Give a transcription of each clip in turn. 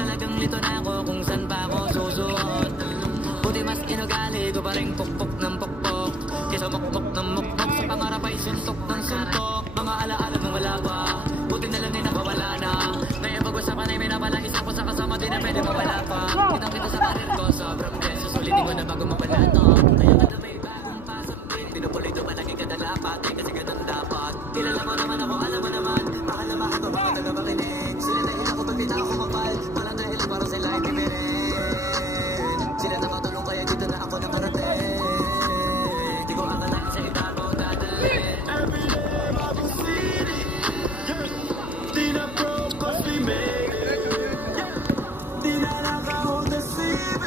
Talagang lito na ako kung saan pa ako susuot. Buti mas inugali ko pa rin pukpok ng pukpok kesa mukpok ng mukpok. Sa pangarap ay suntok ng suntok. Mga alaala ng wala pa, buti na lang din nakawala na. Ngayon pag-usapan ay may napalang isa ko sa kasama din na pwede mawala pa. Kitang kita sa karir ko, sobrang beso. Sulitin ko na bago mawala to. Kaya ka na may bagong pasambit, pinupuloy to palagi ka dalapat. Eh kasi ganun dapat. Kilala mo naman ako, alam mo naman. Mahal na mahal ko, baka taga makinig. Sila na hila ko pag kita ako kapal. Walang dahilan para sila ay tibirin. Sila na matulong kaya dito na ako nakarating. Di ko akalain sa iba ko dadalhin. Everyday Bago City, di na broke cause we made it. Di na naka-hold the CV.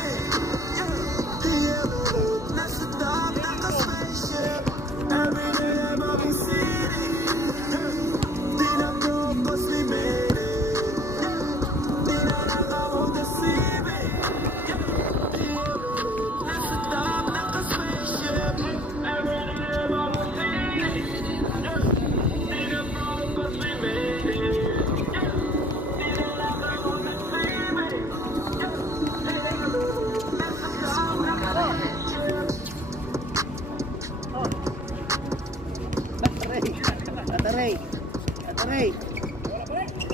Di ever nasa top naka-spaceship. Everyday Bago City, di na broke cause we made it. Di na naka-hold the CV. Di ever nasa top naka-spaceship. Everyday Bago City, di na broke cause we made it. Di na naka-hold the CV. Ataray! Ataray!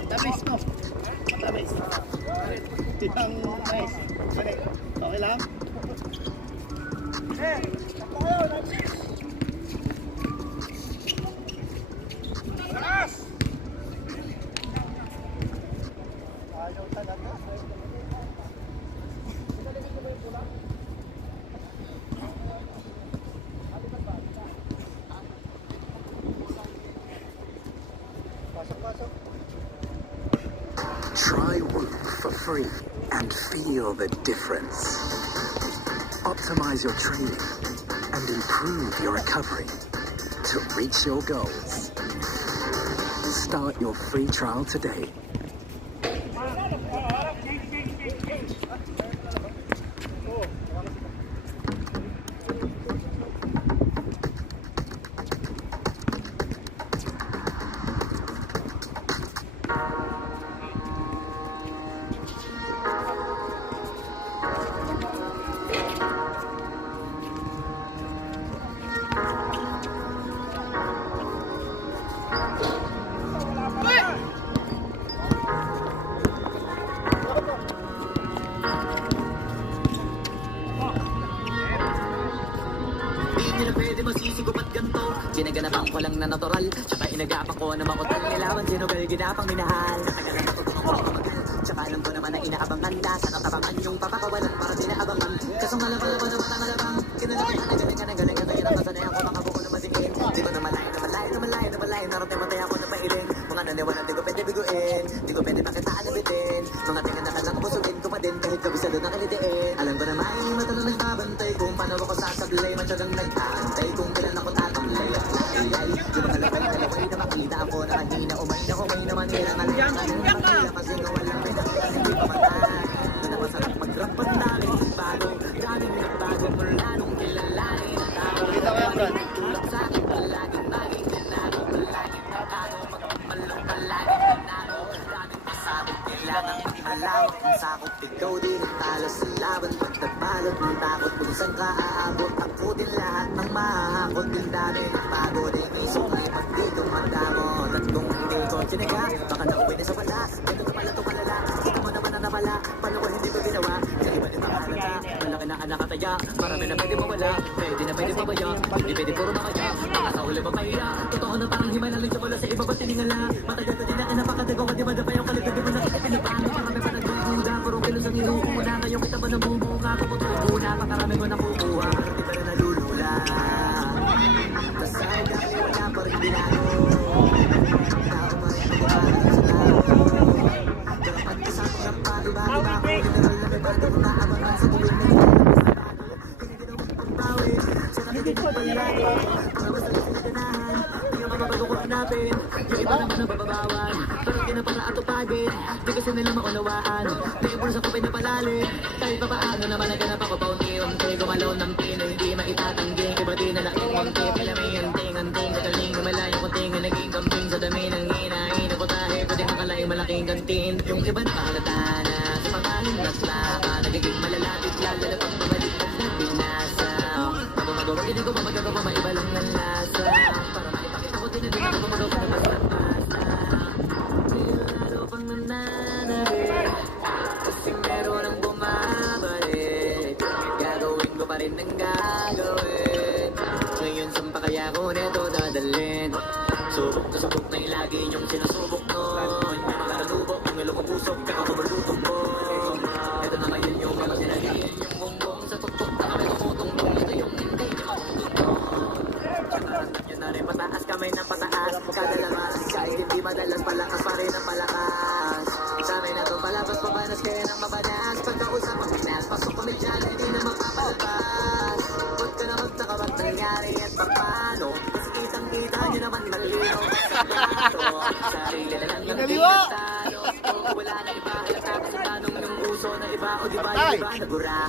Tamis mo! Matamis! Ibang mais! Okay lang? Ayaw talaga. Pasok. Try Whoop for free and feel the difference. Optimize your training and improve your recovery to reach your goals. Start your free trial today. Di nila pwede masisig ba't ganito. Ginaganapan ko lang na natural. Tsaka inagapan ko na makutal nilawan. Sinugal ginapang minahal. Natagal na matutulong ko tumagal. Tsaka alam ko naman na inaabangan. Lasa katabangan yung papakawalan para dinaabangan. Kasong malabang na matang alabang. Kinalaban na galing at ayun ang kasanayan ko makabuo na masingin. Di ko na malayo. Narating matay ako na pailing. Mga naniwalan di ko pwede biguin. Di ko pwede pakitaan na bitin. Mga tingin na kalang busugin ko pa din. Kahit kabisado na kalitiin. Alam ko na may mata na nagbabantay. Kung paano ako sasablay. Matyagang nag-aantay. Kung kailan ako tatamlay. Ay, di ba kalaway na makita ako na kanina. Umay na kumay naman nila. Ngayon kasi nga walang pinakita. Hindi pa matay. Na masarap mag-rap ang daming bago. Daming nagbago mula nung kilalanin. Tao tulad sa akin palaging maging tinado. Palaging natado. Magpamalong palaging tinado. Daming pasabot. Kailangan hindi malawak. Ang sakop ikaw din ang talo sa laban. Tulad ng takot kung saan ka aabot. Ako din lahat ng mahahakot. Din dami ng pagod ay isip ay pag di dumadamot. At kung hindi ko sinaga, baka nauwi na sa wala. Ito na pala to palala. Kita mo naman na napala. Paano ko hindi ko ginawa? Sa iba din makalala. Malaki na anak kataya. Marami na pwede mawala. Pwede na pwede pabaya. Hindi pwede puro makaya. Baka sa uli papaya. Totoo na parang himala lang siya wala sa iba ba tiningala. Matagal ko din na napakadago ko. Di ba na pa yung kaligod? Di ba nakita pinapangit? Marami pa nagdududa. Puro kilos ang inuuna. Ngayon kita ba nabubuka? Tumutubo na. Pakarami ko nakukuha. Di ba na nalulula? Tas sa ugali wala pa rin binago. Tao pa rin ang bumalang sa tao. Dapat ka sa mga pa-iba-iba ko. General na may bago na abangan sa tuloy na hindi ginawa pang bawi. Sa nakikinig palagi. Mga basta lang sinaganahan. Hindi ang mababago ko hanapin. Yung iba naman ang bababawan. Pero di na para atupagin. Di kasi nila maunawaan. Na yung bulsa ko pinapalalim. Kahit pa paano naman naganap ako paunti-unti. Gumalaw ng pino, hindi maitatanggi. Iba di na laking munti. Pila may anting-anting. Kagaling na malayong kunting. Ang naging kambing sa dami ng hinahin. Ako tayo, pwede makalaing malaking kantin. Yung iba nakakalata na. Sa mga hinasla. Nagiging malalapit lalo pag bumalik na pinasa. Magagawa, hindi ko pa magagawa. Maiba lang ng lasa. Para makipakita ko din na di na gumagawa na basta-basta. Lalo pang nananabik. Kasi meron ang bumabalik. Gagawin ko pa rin ang gagawin. Ngayon saan pa kaya ko neto dadalhin? Subok na subok na yung lagi niyong sinusubok nun. May mga nanubok, ang ilong pusok, kaya ako malutok mo. Ito na ngayon yung mga sinagin, yung bongbong sa tuktok na kami tumutungtong. Ito yung hindi niyo matutugtong. Kakarantam nyo na rin pataas kamay ng pataas. Kada labas, kahit hindi madalas palakas pa rin ang palakas. Sa amin na itong palabas, pabanas kayo ng mabanas. Pagkausap ang pinas, pasok kami dyan, hindi na mapapalabas. Huwag ka na magtaka ba't nangyari at paano. Kasi kitang-kita nyo naman malino sa plato. Sarili na lang yung tinatalo. Kung wala na iba, halata ka sa tanong yung uso na iba. O diba yung iba nagura.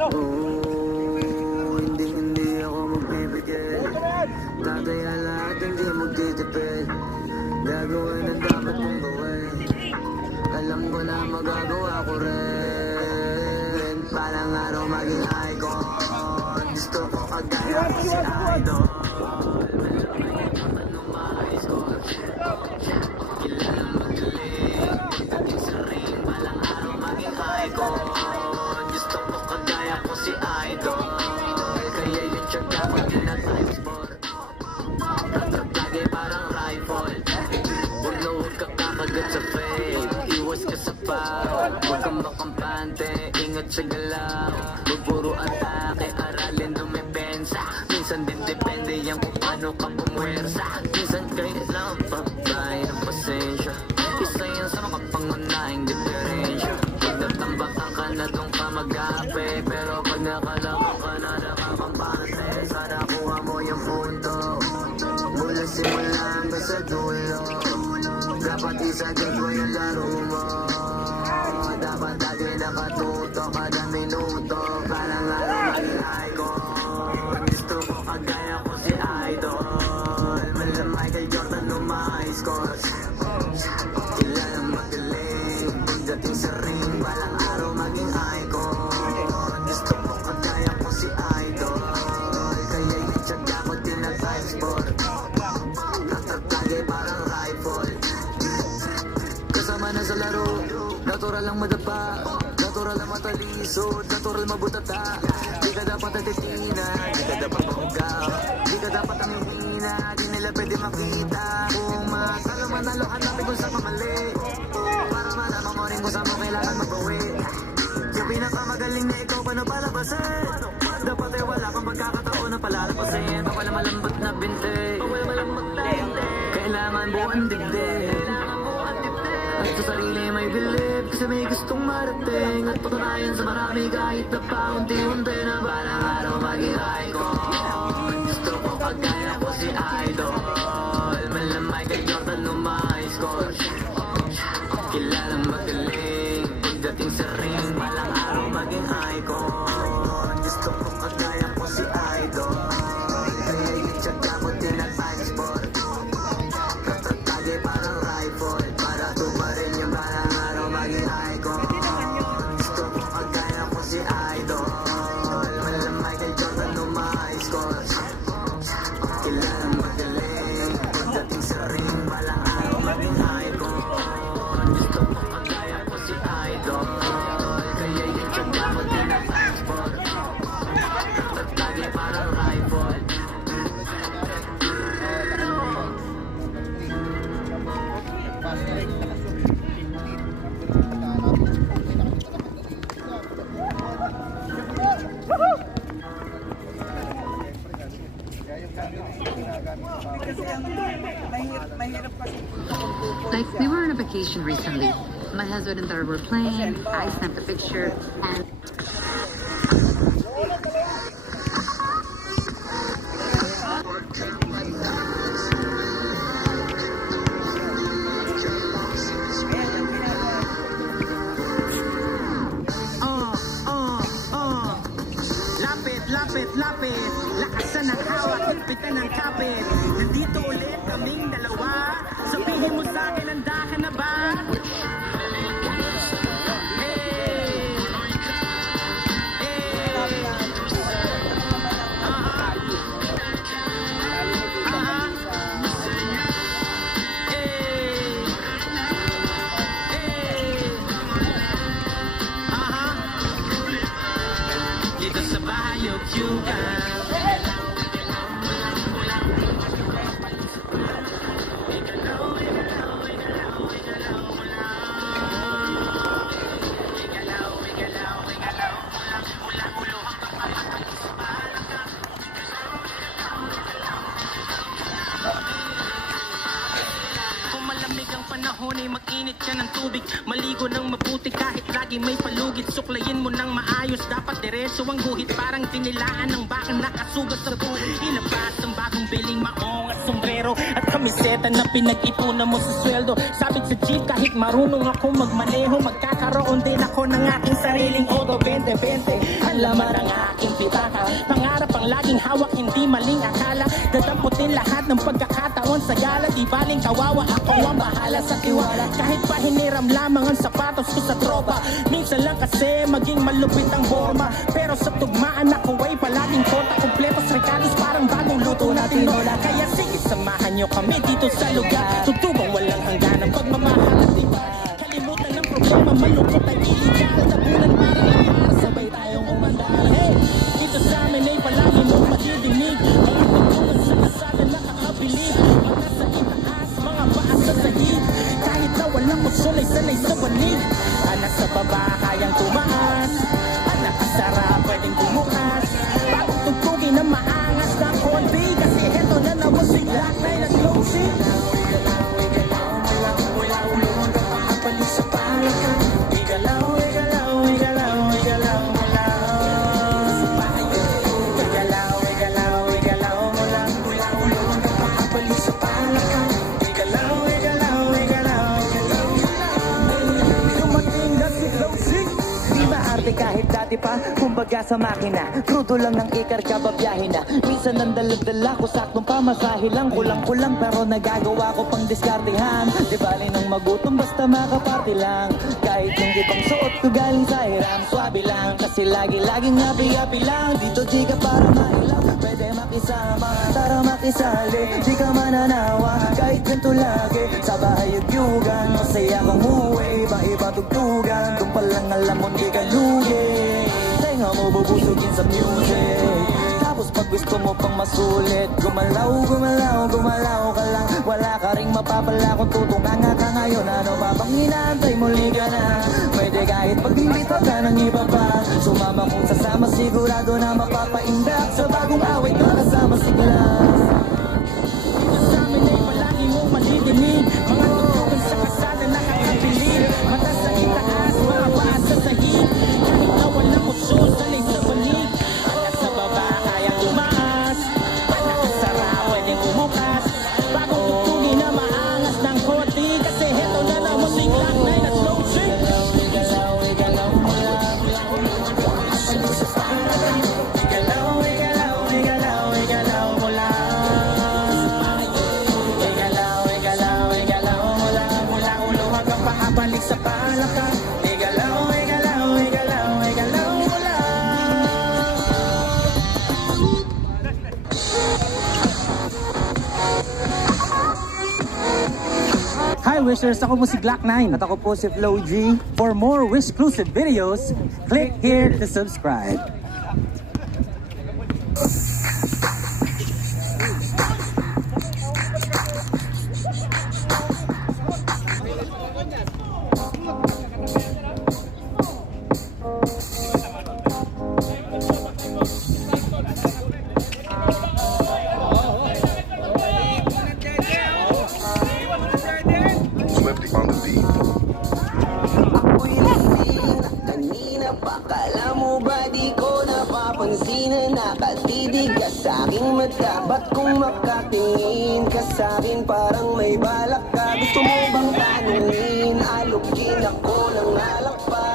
Oh, hindi ako magbibigay. Tataya lahat, hindi magtitipid. Gagawin ang dapat kong gawin. Alam ko na magagawa ko rin. Parang araw maging icon. Gusto ko kagaya ko si Idol. Anong ma-score? Kilalang magaling. Dating sa ring, balang araw maging icon. Gusto ko kagaya ko si Idol. Kaya yung check dapat din na time sport. Tatrap lagi parang rifle. Huwag na huwag ka kakagat sa fame. Iwas ka sa foul. Huwag kang makampante. Ingat sa galaw. Huwag puro atake. Aralin dumepensa. Minsan din depende yan kung paano ka pumwersa. Minsan kailangan pagbay ng pasensya. Isa yan sa mga pangunahing diferensya. Pag natambakan ka na doon ka mag-ape. Pero pag nakalaman ka na nakakampante. Sana kuha mo yung punto. Mula simula hanggang sa dulo. Dapat isa-gate mo yung laro mo. Dapat lagi nakatuto kada minuto. Parang araw maging icon. Gusto ko kagaya ko si Idol. Mala Michael Jordan score. Kilalang magaling. Pagdating sa ring, balang araw maging icon. Gusto ko kagaya ko si Idol. Kaya yung tsaga ko din na time sport. Tatatagay parang rifle. Kasama na sa laro, natural lang madapa. Natural lang matalisod, natural mabutata. Di ka dapat natitina, di ka dapat mahugaw. Di ka dapat ang hihina, di na nila pwede makita. Kung matalo manalo, hanapin ko sa kamali. Para malaman mo rin kung saan mo kailangan magbawi. Yung pinakamagaling na ikaw, paano palabasin? Dapat ay wala kang pagkakataon na palalapasin. Wala malambot na binte, wala malambot na binte. Kailangan buuan dibdib. At sa sarili may bilib, kasi may gustong marating. At patunayan sa marami kahit na paunti-unti na balang araw maging icon. Gusto ko kagaya ko si Idol. Malamay kay Jordan no my score. Kilalang magaling, pagdating sa ring, balang araw maging icon. Gusto ko kagaya ko si Idol. Kaya itsaga ko tinag-time sport. Katatagay parang rifle, para tumarin yung balang araw maging icon. Gusto ko kagaya ko si Idol. Malamay kay Jordan no my score. Kilalang magaling, pagdating sa ring, balang araw maging icon. Gusto ko kagaya ko si Idol. Kaya itsaga ko tinag-time sport. Katatagay parang rifle. Like, we were on a vacation recently. My husband and I were playing. I snapped a picture, and Lapit, lapit, lapit. Lakasan ng hawak, higpitan ng kapit. Nandito ulit kaming dalawa. Sabihin mo sa akin, handa ka na ba? Hey! Hey! Aha! Aha! Hey! Hey! Aha! Dito sa bahay o Cuban. Kung malamig ang panahon ay mag-init ka ng tubig. Maligo ng mabuti kahit lagi may palugit. Suklayin mo ng maayos, dapat diretso ang guhit. Parang tinilaan ng bakang nakasugat sa buhay. Ilabas ang bagong biling maong at sombrero at kamiseta na pinag-ipunan mo sa sweldo. Sabit sa jeep kahit marunong ako magmaneho. Magkakaroon din ako ng aking sariling auto 2020. Ang laman ng aking pitaka, pangarap ang laging hawak, hindi maling akala. Dadamputin lahat ng pagkakataon sa gala. Di baling kawawa, ako ang bahala sa tiwala. Kahit pa hiniram lamang ang sapatos ko sa tropa. Minsan lang kasi maging malupit ang forma. Pero sa tugmaan ako ay palaging kota. Kompletos recados parang bagong luto na tinola. Kaya sige samahan nyo kami dito sa lugar. Tugtugang walang hangganang pagmamahal at iba. Kalimutan ng problema, malungkot ang iligal. Tabunan parang lahar, sabay tayong umandar. Hey, dito sa amin ay palagi mong madidinig. Mga tugtugan sa kasada nakakabilib. Mga sa itaas, mga paa sa sahig. Kahit na walang kusulay, sanay sa banig. Anak sa baba, kayang tumaas. Anak sa sarap, pwedeng bumukas. Bagong tugtugin na maangas na konti. Kasi heto na naman sigla na nag-closing. Sa palakan, igalaw, igalaw, igalaw, igalaw mo lang. Igalaw, igalaw, igalaw mo lang. Ulong ka pakabalik sa palakan. Igalaw, igalaw, igalaw, igalaw mo lang. Dumating na si closing. Di maarte kahit dati pa, kumbaga sa makina. Krudo lang ng ikarga, babiyahin na. Minsan ang daladala ko, saktong pamasahe lang. Kulang-kulang pero nagagawa ko pang diskartehan. Di bali nang magutom basta makaparte lang. Kahit yung ibang suot ko galing sa hiram, swabe lang. Kasi lagi-laging happy-happy lang. Dito di ka para mailang, pwede makisama. Tara makisali, di ka mananawa. Kahit ganito lagi, sa bahay at yugan. Masaya kang uwi, iba-iba tugtugan. Doon pa lang alam mo di ka lugi. Tenga mo bubusugin sa music. Tapos pag gusto mo pang masulit. Gumalaw, gumalaw, gumalaw ka lang. Wala ka ring mapapala kung tutunganga ka ngayon. Ano pa bang inaantay, muli ka na. Pwede kahit pag-imbita ka ng iba pa. Sumama kung sasama, sigurado na mapapaindak. Sa bagong awit na kasama si Glass. Sa amin ay palagi mong madidinig. Mga tutukan sa kasada nakakabilib. Mata sa itaas, mga paa sa sahig. Kahit na walang kusyon, sanay sa banig. Hanggang sa baba, kaya tumaas. Panakas sara, pwedeng umukas. Bagong tutugin na maangas ng konti. Kasi heto na naman si Glock 9 at slow chick. Igalaw, igalaw mo lang. Igalaw, igalaw, igalaw, igalaw mo lang. Igalaw, igalaw, igalaw mo lang. Mula ulo hanggang pahabalik sa palaka. Igalaw, igalaw, igalaw, igalaw mo lang. Hi Wishers! Ako po si Glock 9 at ako po si Flo G. For more Wish-exclusive videos, click here to subscribe. Swifty on the beat. Ako'y lasing, kanina pa. Kala mo ba di ko napapansin na nakatidig ka sa aking mata? Ba't kung makatingin ka sa'kin parang may balak ka? Gusto mo bang tanungin? Alukin ako ng alak pa.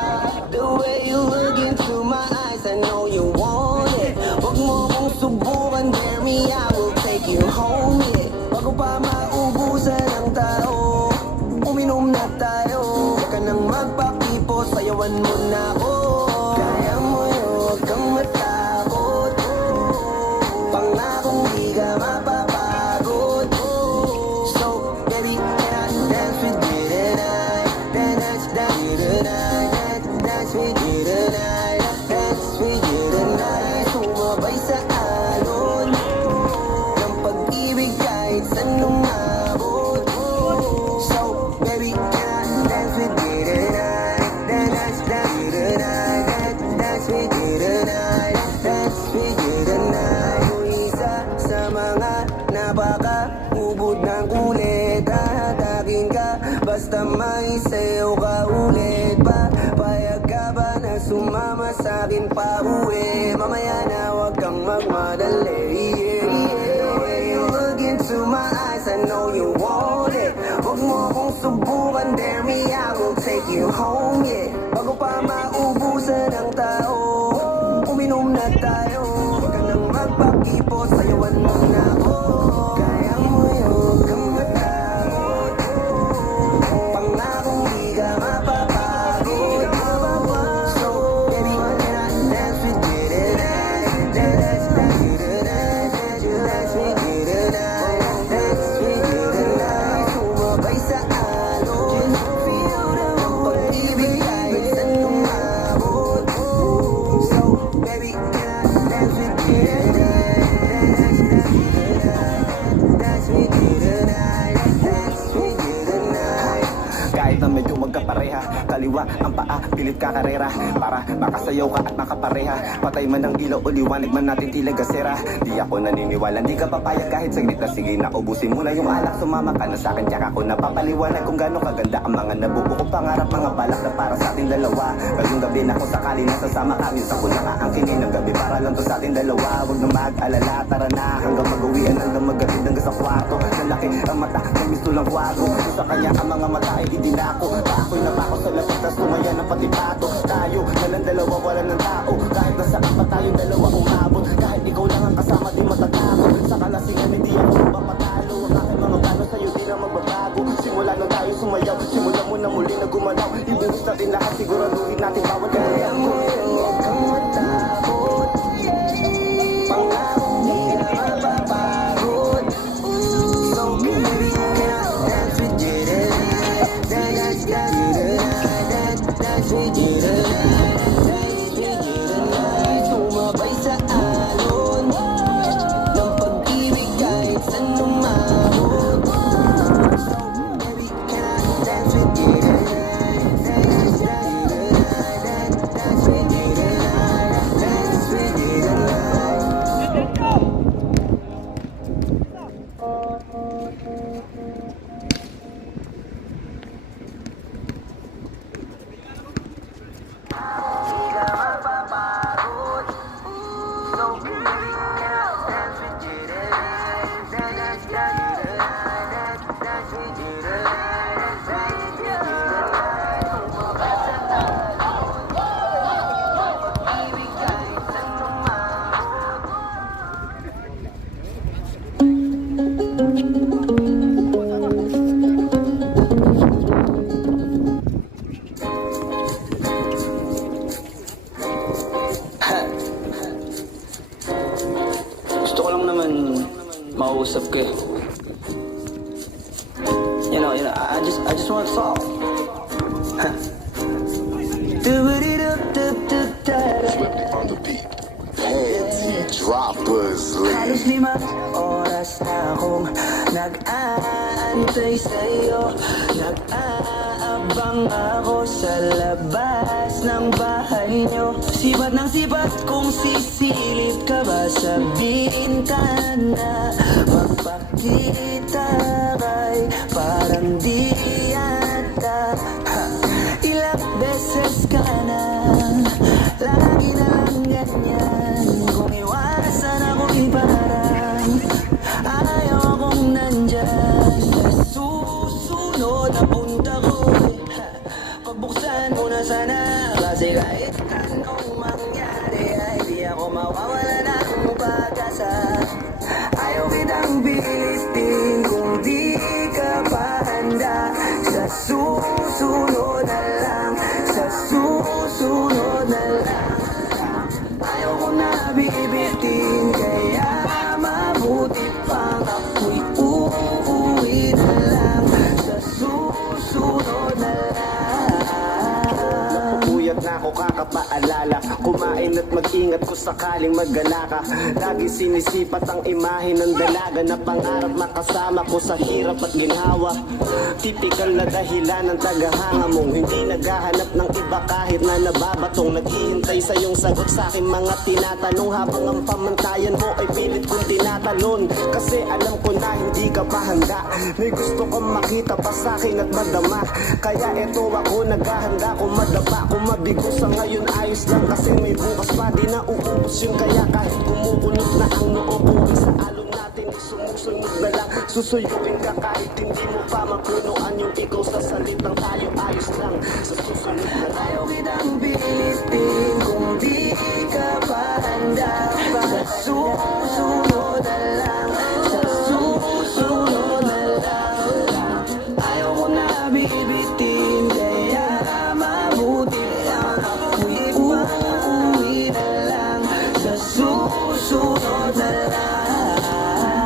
The way you look into my eyes, I know you want it. Huwag mo kong subukan, dare me, I will take you home, yeah. Bago pa maubusan ng tao, uminom na tayo. Huwag ka nang magpakipo, sayawan mo na ako. Kaya mo yun, huwag kang matakot. Pangakong di ka mapapagod. So, baby, can I dance with you tonight? Dance, dance with you tonight. Dance with you tonight. Dance with you tonight. Sumabay sa alon ng pag-ibig kahit saan lumabot. So, baby, can I dance with you tonight? Dance, dance with you tonight. Dance with you tonight. Dance with you tonight. Kung isa sa mga napaka-ubod ng kulit, hahatakin ka basta may sayo ka ulit pa. Payag ka ba na sumama sa'kin pa uwi? Mamaya na huwag kang magmadali. The way you look into my eyes, I know you want it. Huwag mo kong subukan, dare me, I will take you home, yeah. Bago pa maubusan ng tao, uminom na tayo. Huwag ka nang magpakipo, sayawan mo na ako. Kaya mo yun, huwag kang matakot. Pangakong di ka mapapagod. So, baby, can I dance with you tonight? Dance, dance with you tonight. Dance with you tonight. Dance with you tonight. Sumabay sa alon ng pag-ibig kahit saan lumabot. So, baby, can I dance with you tonight? Dance with you tonight. Dance with you tonight. Kahit na medyo magkapareha, kaliwa ang paa, pilit ka karera. Para makasayaw ka at makapareha. Patay man ang ilaw o liwanag man natin tila gasera. Di ako naniniwala, di ka papayag kahit saglit na. Sige na, ubusin mo na yung alak, sumama ka na sa'kin. Tsaka ako napapaliwanag kung gaano kaganda ang mga nabuo ko pangarap, mga balak na para sa ating dalawa. Ngayong gabi na kung sakali nasasama ka, minsan ko lang aangkinin ng gabi para lang to sa ating dalawa. Huwag na mag-alala, tara na hanggang mag-uwian, hanggang maggatid hanggang sa kwarto. Nalaki ang mata, may gusto lang kwago. Sa kanya ang mga mata ay idinako. Ako'y napako sa lapit, tas tumaya ng patipato. Tayo, nalang dalawa, wala ng tao. Kahit nasaan pa tayong dalawa umabot. Kahit ikaw lang ang kasama, di matatakot. Sa kalasingan, hindi ako mapapatalo. Ang aking mga plano sa'yo, di na magbabago. Simula na tayo sumayaw, simula mo na muli na gumalaw. Ibuhos natin lahat, siguraduhin natin bawat Kaya mo yun, huwag kang matakot. Pangakong di ka mapapagod. So, baby, can I dance with you tonight? Dance, dance with you tonight. Dance with you tonight. Dance with you tonight. Sumabay sa alon with you tonight. Dance with you tonight. Dance with you tonight. Di ka mapapagod. So baby, can I dance with you tonight? Dance with you tonight. Dance with you tonight. Dance with you tonight. Umabasa tayo. Pag-ibig kahit saan tumawag. Gusto ko lang naman makausap ka eh. You know, I just want to talk. Droppers, Halos 5 oras na akong nag-aantay sa'yo. Nag-aabang ako sa labas ng bahay nyo. Sibat ng sibat kung sisilip ka ba sa bintana. Magpakita kay parang di yata. Ilang beses ka na, lagi na lang ganyan. Kung iwasan ako iparang ayaw akong nandyan. Sa susunod na punta ko, pagbuksan mo na sana. Kasi kahit anong mangyari ay di ako mawawala ng pag-asa. Ayaw kitang pilitin kung di ka pa handa. Sa susunod na lang, sa susunod na lang. Ayaw ko na bibitin, kaya mabuti pang ako'y uuwi na lang. Sa susunod na lang. Puyat na ako kakapaalala. Kumain at mag-ingat kung sakaling magala ka. Lagi sinisipat ang imahe ng dalaga na pangarap makasama ko sa hirap at ginhawa. Tipikal na dahilan ng tagahanga mong hindi naghahanap ng iba kahit na nababatong. Naghihintay sa iyong sagot sa aking mga tinatanong habang ang pamantayan mo ay pilit kong tinatalon. Kasi alam ko na hindi ka pa handa. May gusto kang makita pa sa akin at madama. Kaya eto ako naghahanda kung madapa. Kung mabigo sa ngayon ayos lang kasi may bukas pa di na uubos yun. Kaya kahit kumukunot na ang noo ko sa alon natin sumusunod na lang. Susuyuin ka kahit hindi mo pa mapunuan yung ikaw sa salitang tayo ayos lang. Sa susunod na lang. Ayaw kitang pilitin kung di ka pa handa. Sa susunod na lang, sa susunod na lang. Ayaw ko na bibitin, kaya mabuti ang ako'y uuwi na lang. Sa susunod na lang.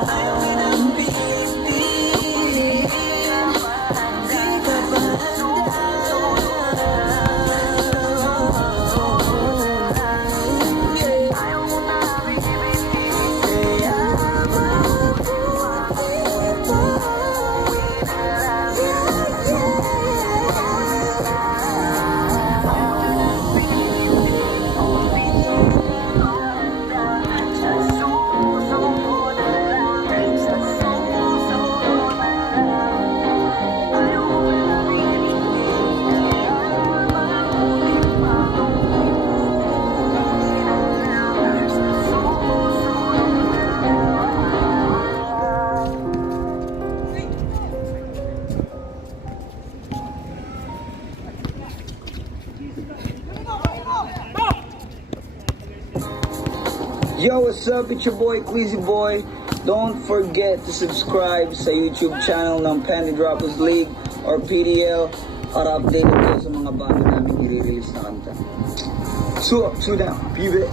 Ayaw kitang pilitin, di ka pa handa. Yo, what's up? It's your boy, Queasy Boy. Don't forget to subscribe sa YouTube channel ng Panty Droppers League or PDL para updated kayo sa mga bago namin i-release na kanta. So up, so down, baby.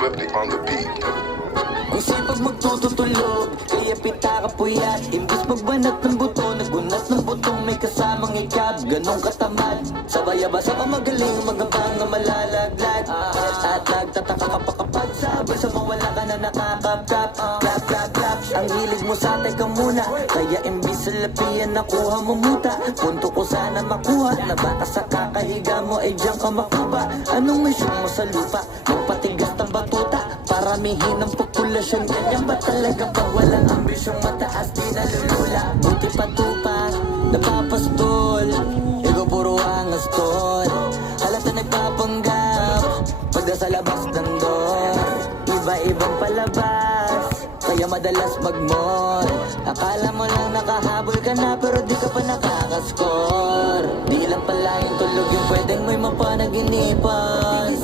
Swifty on the beat. Ang sipag magtututulog, kaya pita ka puyat. Imbis magbanat ng buto, nagunat ng butong may kasamang ikab. Ganong katamad, sabay-abasa pa magaling, magabang na malalaglag. At nagtataka ka pa kapag sabay sa mawala ka na nakakap-tap. Clap. Ang hilig mo sa teka muna, kaya imbis sa lapian nakuha mo muta. Punto ko sana makuha, na baka sa kakahiga mo ay diyan ka makuba. Anong misyon mo sa lupa? Magpatigas ng batuta, paramihin ang populasyon. Ganyan ba talaga pag walang ambisyong mataas di nalulula? Buti patupa, napapastol, ikaw puro angas tol. Halata nagpapanggap, pagda sa labas ng door. Iba-ibang palabas, kaya madalas mag-mall. Akala mo lang nakahabol ka na, pero di ka pa nakakascore. Di lang pala yung tulog yung pwedeng may mapanaginipan.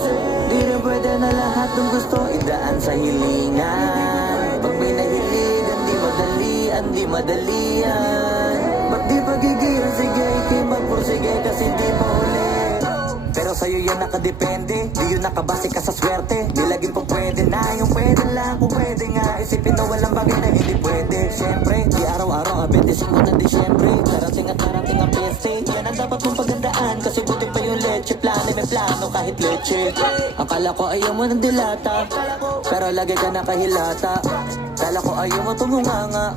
Di rin pwede na lahat ng gusto idaan sa hilingan. Pag may nahiligan, di madalian. Ba't di pagigilan, sige, ikay magpursige kasi di pa uli. Pero sa'yo yan nakadepende, di yun nakabase ka sa swerte. Di laging po pwede na, yung pwede lang kung pwede nga. Isipin na walang bagay na hindi pwede. Siyempre, di araw-araw, 25 ng Disyembre. Darating at darating ang peste. Yan ang dapat mong pagandaan, kasi buti pa yung leche. Plano may plano kahit leche. Akala ko ayaw mo ng dilata, pero lagi ka nakahilata. Kala ko ayaw mo tumunganga,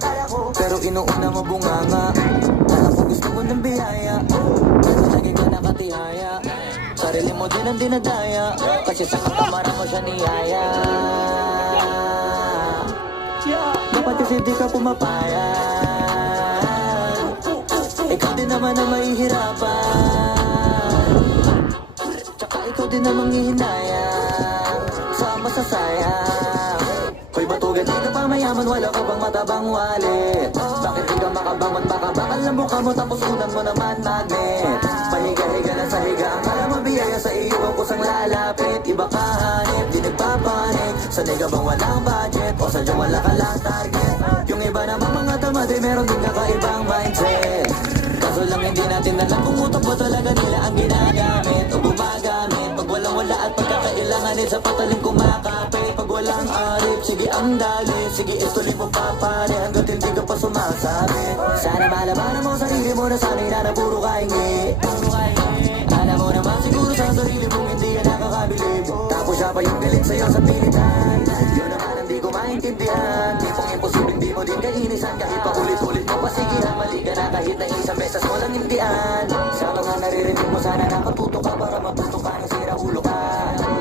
pero inuuna mo bunganga. Kala ko gusto mo ng biyaya, pero lagi ka nakatihaya. Sarili mo din ang dinadaya, kasi sa katamara mo siya niyaya. Dapat kasi di ka pumapayag, ikaw din naman ang mahihirapan. Tsaka ikaw din ang manghihinayang sa masasayang. Hoy batugan, di ka pa mayaman, wala ka bang matabang wallet? Bakit di ka makabangon, baka bakal ang mukha mo tapos unan mo naman magnet. Pahiga-higa na sa higa, akala mo biyaya sa iyo ang kusang lalapit. Iba ka hanip, di nagpapanik, sa nega bang walang budget o sadyang wala ka lang target. Yung iba naman mga tamad eh, meron din kakaibang mindset. Kaso lang hindi natin alam kung utak ba talaga nila ang ginagamit o gumagamit. Pag walang-wala at pagkakailanganin sa pataling kumakapit. Pag walang arip, sige ang dali, sige ituloy mo papare hanggat hindi ka pa sumasabi. Sana malabanan mo sarili mo na sanay na puro kaingi. Alam mo naman siguro sa sarili mong hindi ka nakakabilib. Tapos siya pa yung galing sa'yo sa pilitan. Yun naman ang di ko maintindihan. Di pong imposible di mo din kainisan. Kahit pa ulit-ulit mo pasigihan, mali ka na kahit na isang beses mo lang hindian. Sa mga naririnig mo sana nakatuto ka para matuto ka ng sira ulo ka.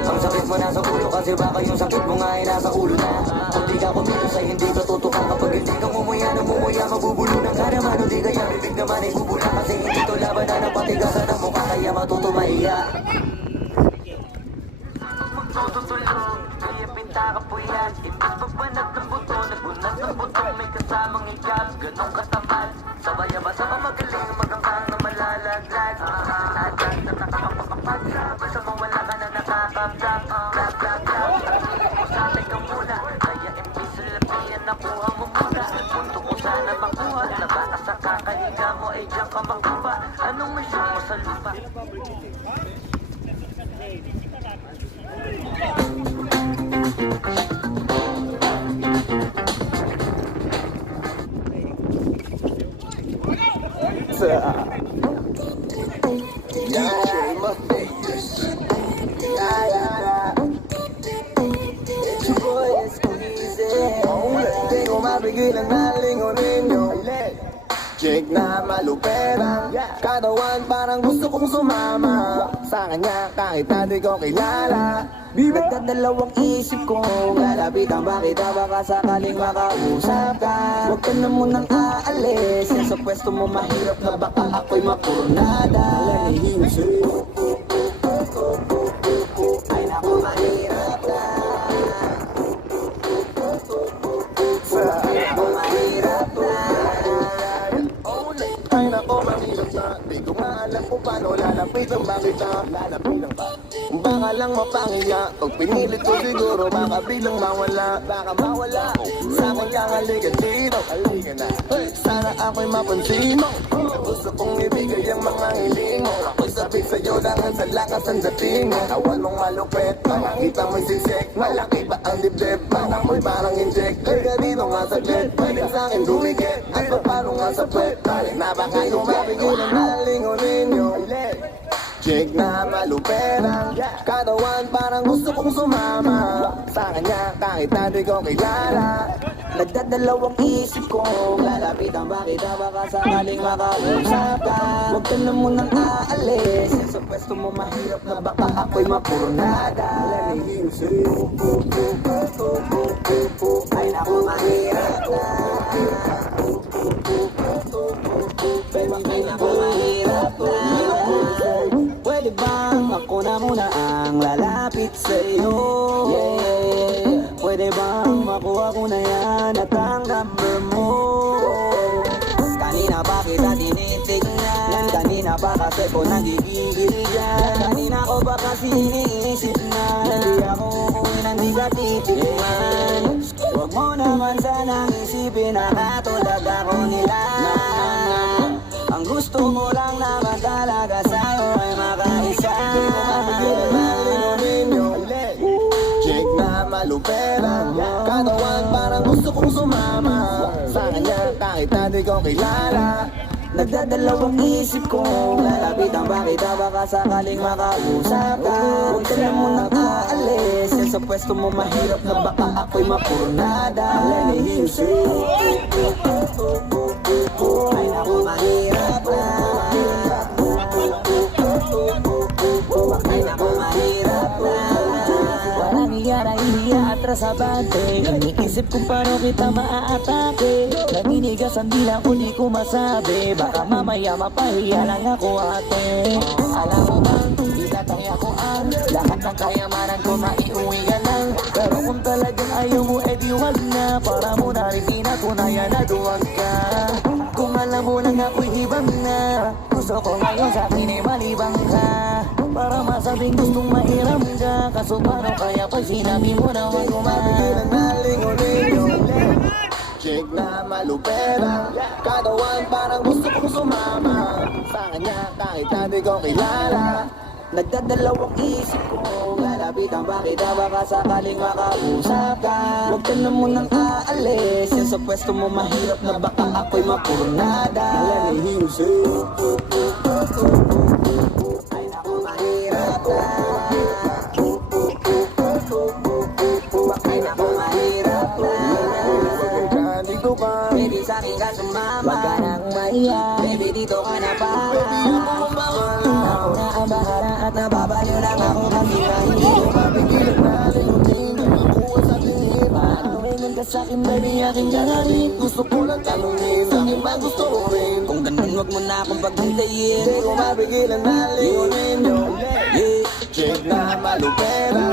Ang sakit mo nasa ulo kasi baka yung sakit mo nga ay nasa ulo na. Kung di ka kumilos ay hindi ka tutukan. Kapag hindi ka mumuya mabubulunan ka naman. O di kaya bibig naman ay bubula kasi hindi to laban na napatigasan ng mukha kaya matuto maiya. Magtutulog, kaya pinta ka puyat. Imbis pagbanat ng buto, nagunat ng buto may kasamang ikab. Ganong katamad, sabay-abasa pa magaling, magangkang na malalaglag. At nagtataka ka pa kapag sabay sa mawala ka na nakakap-tap. Clap. Ang hilig mo sa atin ka muna, kaya imbis sa lapian nakuha mo muna. Punto ko sana makuha, na baka sa kakahiga mo ay diyan ka makuba. Anong misyon mo sa lupa? Mapigilan na lingunin yung chick na malupera. Katawan parang gusto kong sumama sa kanya kahit na di ko kilala. Nagdadalawang isip ko, lalapitan ba kita baka sakaling makausap ka. Huwag ka na munang aalis, yan sa pwesto mo mahirap na baka ako'y mapurnada. Ay naku mahirap na. Ay nako mahirap na, di ko nga alam kung paano lalapitan ba kita. pa nga lang mapahinga. Pag pinilit ko siguro baka biglang mawala. Baka mawala. Sa akin ka halika dito. Halika na. Sana ako'y mapansin mo. Gusto kong ibigay ang mga hiling mo. Ako'y sabi sa'yo langan sa lakas ang dating mo. Awan mong malupit, makakita mo'y siksik. Malaki ba ang dibdib? Parang mo'y parang inject. Halika dito nga saglit, pwede sa'kin dumikit. At paano nga sa pwet? Balik na ba kayo mapigilan na lingunin nyo? Chick na malupera, katawan parang gusto kong sumama. Sa kanya kahit na di ko kilala. Nagdadalawang isip ko, lalapitan ba kita baka sakaling makausap ka. Huwag ka na munang aalis, sa pwesto mo mahirap na baka ako'y mapurnada. Ay naku, mahirap na. Ay naku, mahirap na. Pwede bang ako na muna ang lalapit sa'yo? Yeah. Pwede bang makuha ko na yan at ang number mo? Kanina pa kita tinitignan, kanina pa kasi ko nagigigil yan. Kanina ko pa kasi iniisip na hindi ako uuwi nang di ka titignan. Huwag mo naman sanang isipin na katulad ako nila. Ang gusto mo lang naman talaga sa'yo ay makaisa. Chick na malupera, katawan parang gusto kong sumama. Sa kanya kahit na di ko kilala. Nagdadalawang isip ko, lalapitan ba kita baka sakaling makausap ka. Huwag ka na munang aalis, sa pwesto mo mahirap na baka ako'y mapurnada. Ay naku, mahirap na. Ay naku, mahirap na. Walang iyara, iya atras sa bante. Iniisip kung paano kita maaatake. Naninigas ang dila ko, di ko masabi. Baka mamaya mapahiya lang ako, ate. Alam mo ba, di tataya ko ang lahat ng kayamanan ko, maiuwi ka lang. Pero kung talagang ayaw mo, edi wag na. Para mo na rin pinatunayan na duwag ka. Kung alam mo lang ako'y ibang na. Gusto ko ngayon sa akin ay malibang ka. Para masabing gustong mairam ka. Kaso paano kaya pag sinabi mo na huwag Mapigilan na lingunin nyo. Chick na malupera, katawan parang gusto kong sumama. Sa kanya kahit na di ko kilala. Nagdadalawang isip ko, lalapitan ba kita baka sakaling makausap ka. Huwag ka na munang aalis, sa pwesto mo mahirap na baka ako'y mapurnada. Ay naku, mahirap na. Ay naku, mahirap na. Dito ba? Baby, sa'kin ka sumama. Huwag ka nang mahiya. Baby, dito ka na para. Ako na ang bahala at nababaliw lang ako kasi nga hindi ko mapigilan na lilutin. Makuha sa tingin. Tumingin ka sa'kin, baby, aking ganarin. Gusto ko lang tanungin, sa'kin ba gusto mo rin? Kung ganun, huwag mo na akong paghintayin. Di ko mapigilan na lingunin nyo. Chick na malupera,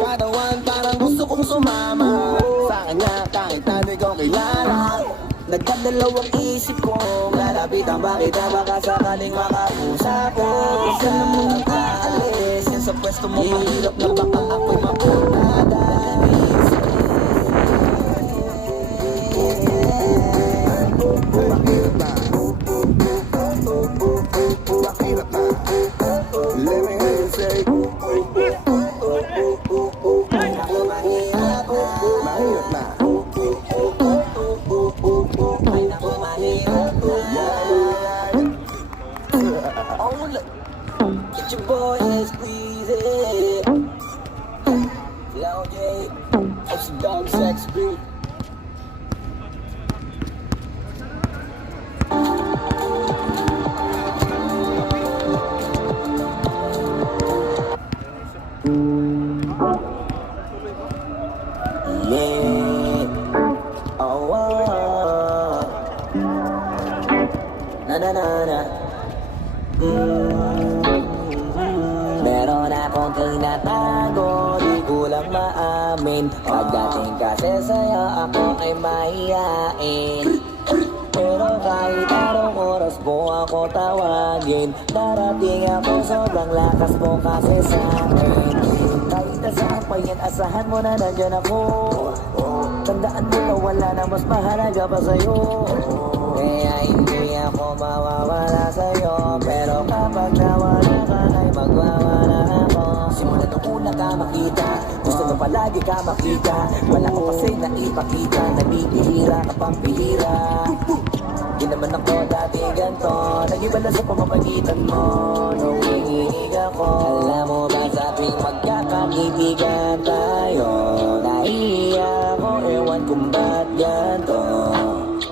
katawan parang gusto kong sumama. Sa kanya kahit na di ko kilala. Nagdadalawang isip ko, lalapitan ba kita baka sakaling makausap ka. Huwag ka na munang aalis, yan sa pwesto mo mahirap na baka ako'y mapurnada. Mahirap na, let me hear you say. Mahirap na. Get your boy squeeze it. Low J, it's a dog sex beat. Yeah. Oh, oh. Na na na na. Meron akong tinatago, di ko lang maamin. Pagdating kasi sa'yo, ako ay mahihain. Pero kahit anong oras mo ako tawagin, darating ako, sobrang lakas mo kasi sa'kin. sabihin, asahan mo na nandyan ako. Tandaan mo na wala na mas mahalaga pa sa'yo. Kaya hindi ako mawawala sa'yo, pero kapag nawala ka ay magwawala ako. Simula nung una ka makita, gusto mo palagi ka makita. Wala ko kasi na ipakita, nabibihira ka pang bihira. Di naman ako dati ganito, nag-iba na sa pamamagitan mo nung hinihinig ako. Alam mo ba sa tuwing magkakaibigan tayo, naiiyak ako, ewan kung ba't ganito.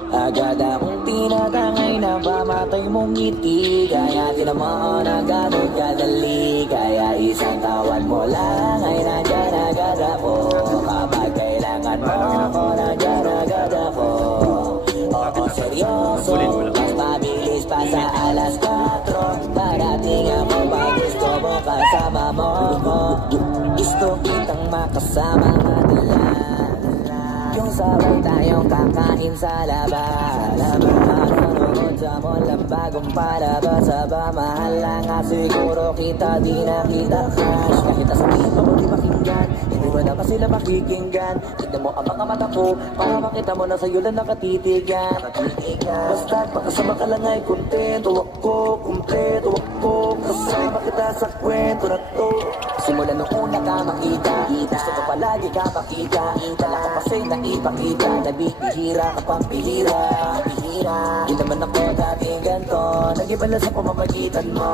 Agad akong tinatangay na pamatay mong ngiti, kaya tinamaan na gano'n kadali. Kaya isang tawad mo lang ay nandyan agad ako. Kapag kailangan mo ako, nandyan agad ako. Oo, seryoso, mas mabilis pa sa alas 4. Darating ako pag gusto mo kasama mo ko. Gusto kitang makasama madalas. Yung sabay tayong kakain sa labas. Nanonood sa mall ang bagong palabas. Aba, mahal lang nga siguro kita, di na kita crush. Kahit nasabihin pa mo di pakinggan, hindi mo naman sila makikinggan. Tignan mo ang mga mata ko, para makita mo na sa'yo lang nakatitigan. Basta pakasama ka lang ay kontento ako, kumpleto ako. Kasama kita sa kwento na to. Simula nung una ka makita, gusto ko palagi ka makita. Wala ka kasi na ipakita, nabibihira ka pang bihira. Di naman ako dati ganito, nag-iba na sa pamamagitan mo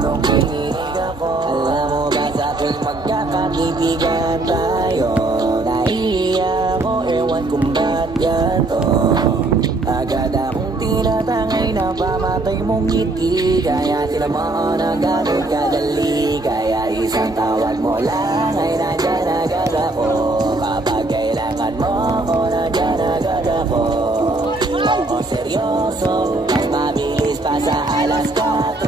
nung hinihinig ako. Alam mo ba sa tuwing magkakaibigan tayo, naiiyak ako, ewan kung ba't ganito. Agad akong tinatangay na pamatay mong ngiti, kaya tinamaan na gano'n kadali. Kaya isang tawad mo lang ay nandyan agad ako. Kapag kailangan mo ako, nandyan agad ako. Oo, seryoso, mas mabilis pa sa alas 4.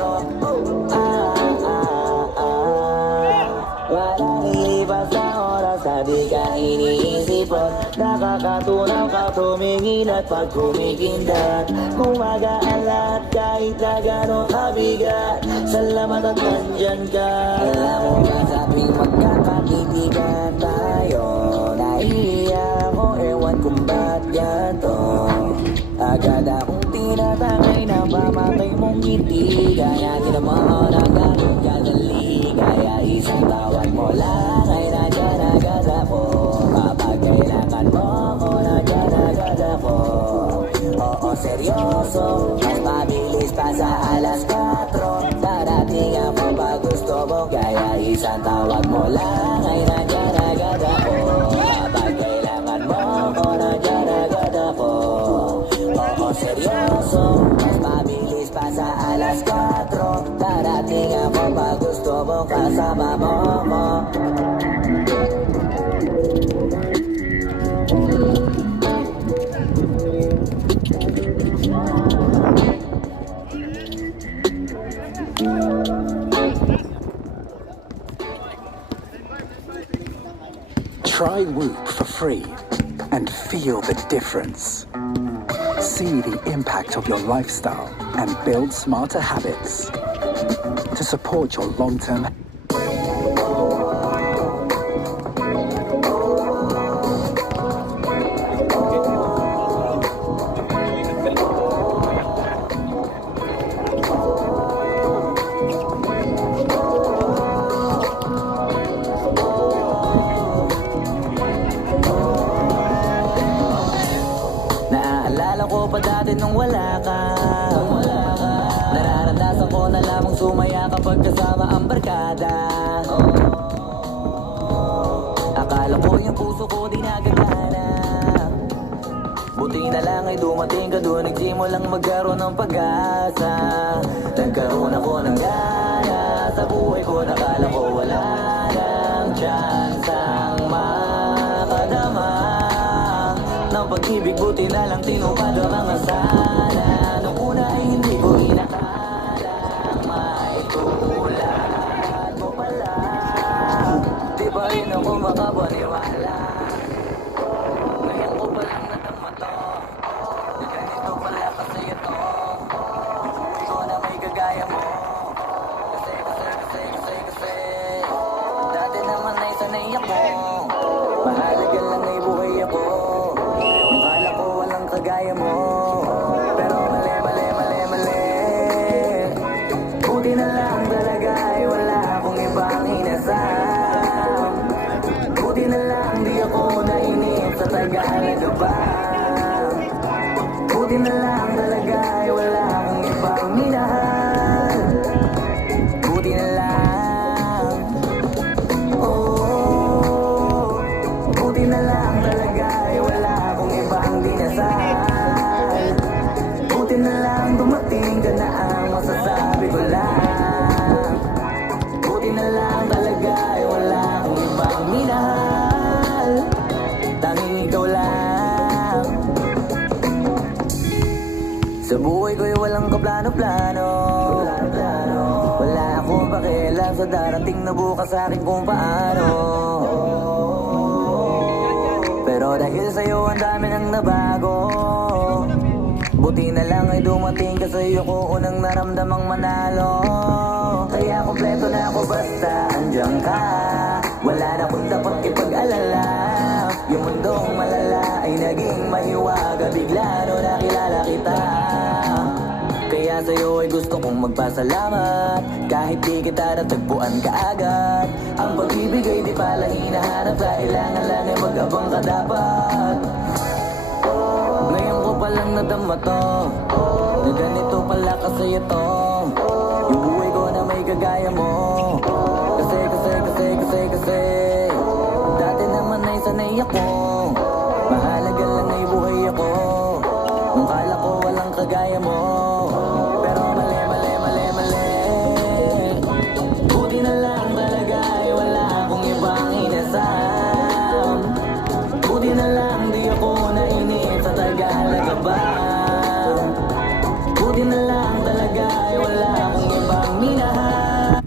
Walang ilipas na oras na di ka iniisipon. Nakakatunaw ka tumingin at pag kumikindat. Kumagaan lahat kahit na gano'ng kabigat. Salamat at nandyan ka. Alam mo ba sa tuwing magkakaibigan tayo, naiiyak ako, ewan kung ba't ganito. Agad akong tinatangay na pamatay mong ngiti, kaya tinamaan na gano'n kadali. Kaya isang tawad mo lang ay nandyan agad ako. Kapag kailangan mo ako, nandyan agad ako. Oo, seryoso, mas mabilis pa sa alas 4. Darating ako pag gusto mo, kaya isang tawag mo lang ay nandyan agad ako. Kapag kailangan mo ako, nandyan agad ako. Oo, seryoso, mas mabilis pa sa alas 4. Darating ako pag gusto mo kasama mo ko. Try Whoop for free and feel the difference. See the impact of your lifestyle and build smarter habits to support your long-term. Naaalala ko pa dati nung wala ka. Nararamdasan ko na lamang sumaya kapag kasama ang barkada. Akala ko yung puso ko di nagagana. Buti na lang ay dumating ka doon, nagsimulang magkaroon ng pag-asa. Nagkaroon ako ng gana sa buhay ko, nakala ko wala nang chance ang makadama ng pag-ibig. Buti na lang tinupad ang mga sana. Nung una ay hindi ko inakala may tulad mo pala. Di ba rin ako makapaniwala? Ngayon ko palang nadama to, na ganito pala kasi ito. Hindi ko na may gagaya mo. Kasi dati naman ay sanay ako. Mahalaga lang ay buhay ako. Akala ko walang kagaya mo, pero mali, mali, mali, mali. Buti na lang talaga ay wala akong ibang inasam. Buti na lang di ako nainip sa Tagalog ba. Buti na lang talaga ay wala akong ibang minahal. Buti na lang, oh, buti na lang talaga ay wala akong ibang dinasal. Buti na lang dumating ka na ang masasabi ko lang. Buti na lang talaga ay wala akong ibang minahal. Tanging ikaw lang. Sa buhay ko'y walang kaplano-plano. Wala akong pakialam sa darating na bukas sa akin kung paano. Pero dahil sa'yo ang dami nang nabago. Buti na lang ay dumating ka sa'yo ko unang naramdamang manalo. Kaya kompleto na ako basta andyan ka. Wala na kong dapat ipag-alala. Yung mundong malala ay naging mahiwaga. Bigla no nakilala kita. Kaya sa'yo ay gusto kong magpasalamat. Kahit di kita natagpuan kaagad. Ang pag-ibig ay di pala hinahanap. Kailangan lang ay mag-abang ka dapat. Ngayon ko palang nadama to, na ganito pala kasi ito. Yung buhay ko na may kagaya mo. Kasi dati naman ay sanay ako. Mahalaga lang ay buhay ako. Nung kala ko walang kagaya mo, pero mali, mali, mali, mali. Buti na lang talaga ay wala akong ibang inasam. Buti na lang di ako nainip sa Tagalog ba. Buti na lang talaga ay wala akong ibang minahal.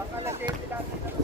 Bangkalan